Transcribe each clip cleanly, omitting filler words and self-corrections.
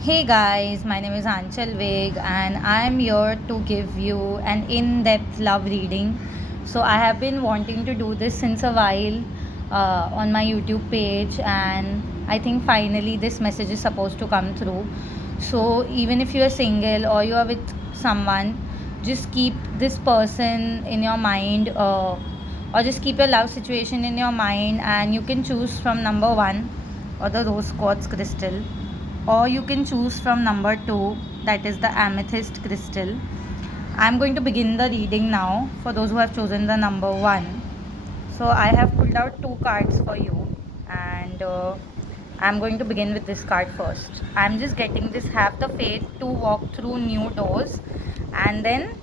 Hey guys, my name is Anchal Veg and I am here to give you an in depth love reading. So, I have been wanting to do this since a while on my YouTube page, and I think finally this message is supposed to come through. So, even if you are single or you are with someone, just keep this person in your mind, or just keep your love situation in your mind, and you can choose from number one or the rose quartz crystal, or you can choose from number 2, that is the amethyst crystal. I'm going to begin the reading now for those who have chosen the number 1. So I have pulled out 2 cards for you, and I'm going to begin with this card first. I'm just getting this: have the faith to walk through new doors, and then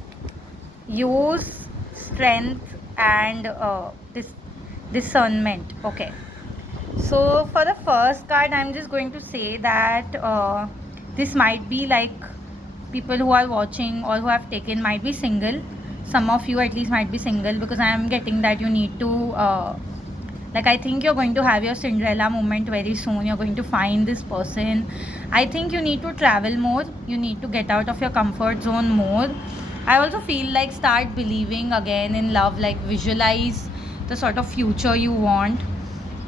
use strength and this discernment. Okay, so for the first card, I'm just going to say that this might be like people who are watching or who have taken might be single. Some of you at least might be single, because I am getting that you need to like, I think you're going to have your Cinderella moment very soon. You're going to find this person. I think you need to travel more. You need to get out of your comfort zone more. I also feel like start believing again in love, like visualize the sort of future you want.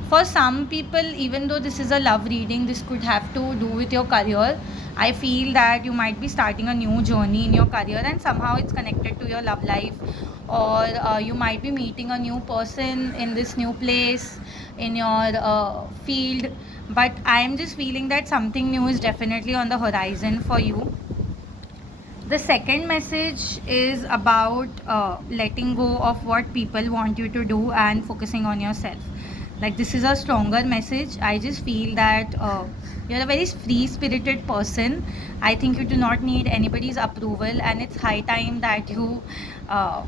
For some people, even though this is a love reading, this could have to do with your career. I feel that you might be starting a new journey in your career, and somehow it's connected to your love life, or you might be meeting a new person in this new place in your field. But I am just feeling that something new is definitely on the horizon for you. The second message is about letting go of what people want you to do and focusing on yourself. Like, this is a stronger message. I just feel that you're a very free spirited person. I think you do not need anybody's approval, and it's high time that you uh,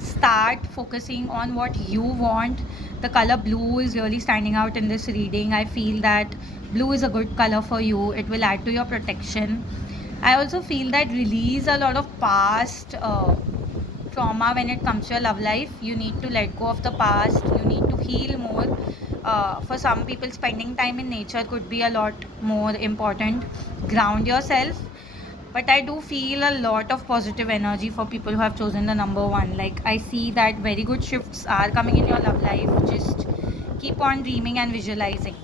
start focusing on what you want. The color blue is really standing out in this reading. I feel that blue is a good color for you. It will add to your protection. I also feel that release a lot of past trauma when it comes to your love life. You need to let go of the past. You need to heal more. For some people, spending time in nature could be a lot more important. Ground yourself. But I do feel a lot of positive energy for people who have chosen the number 1. Like, I see that very good shifts are coming in your love life. Just keep on dreaming and visualizing.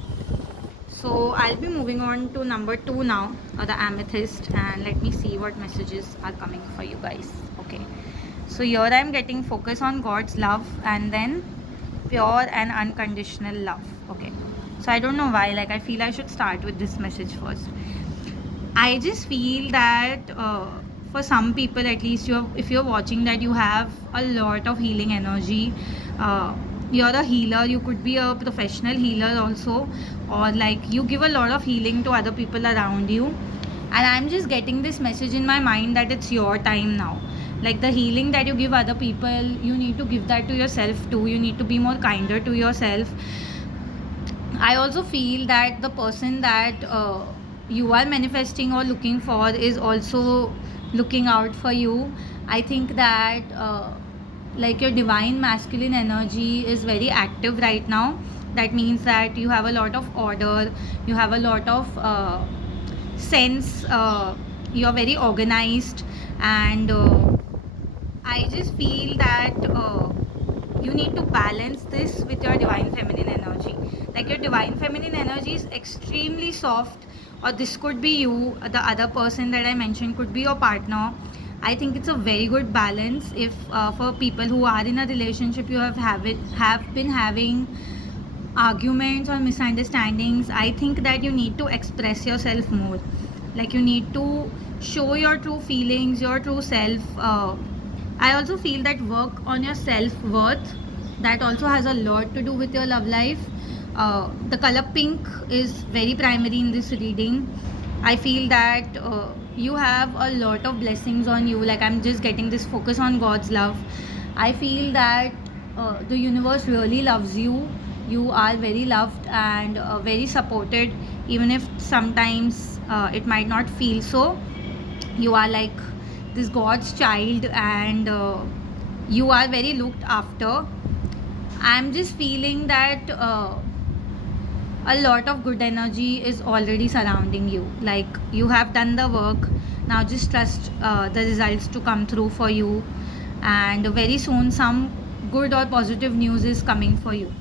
So I'll be moving on to number 2 now, the amethyst, and let me see what messages are coming for you guys. Okay, so here I'm getting focus on God's love, and then pure and unconditional love. Okay, so I don't know why, like, I feel I should start with this message first. I just feel that for some people, at least, if you're watching that, you have a lot of healing energy. You're a healer. You could be a professional healer also, or like you give a lot of healing to other people around you. And I'm just getting this message in my mind that it's your time now. Like, the healing that you give other people, you need to give that to yourself too. You need to be more kinder to yourself. I also feel that the person that you are manifesting or looking for is also looking out for you. I think that like, your divine masculine energy is very active right now. That means that you have a lot of order, you have a lot of sense, you're very organized, and I just feel that you need to balance this with your divine feminine energy. Like, your divine feminine energy is extremely soft, or this could be you, the other person that I mentioned could be your partner. I think it's a very good balance. If for people who are in a relationship, you have been having arguments or misunderstandings, I think that you need to express yourself more. Like, you need to show your true feelings, your true self. I also feel that work on your self-worth, that also has a lot to do with your love life. The color pink is very primary in this reading. I feel that you have a lot of blessings on you. Like, I'm just getting this focus on God's love. I feel that the universe really loves you. You are very loved and very supported, even if sometimes it might not feel so. You are like this God's child, and you are very looked after. I'm just feeling that a lot of good energy is already surrounding you. Like, you have done the work, now just trust the results to come through for you, and very soon some good or positive news is coming for you.